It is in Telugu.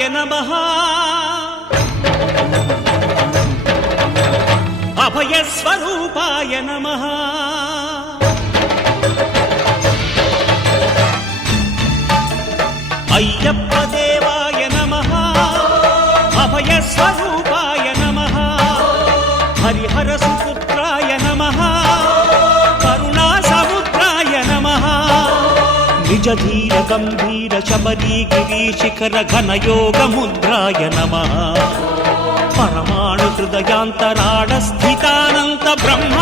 శ్రీనివాసాయ నమః అభయస్వరూపాయ నమః అయ్యప్ప దేవాయ నమః అభయస్వరూపాయ నమః హరిహర సుపుత్రాయ నమః కరుణా సముద్రాయ నమః నిజ ధీర గంభీర శబరీ గిరీశిఖర ఘనయోగ ముద్రాయ నమః పరమాణు హృదయాంతరాళ స్థితానంత బ్రహ్మ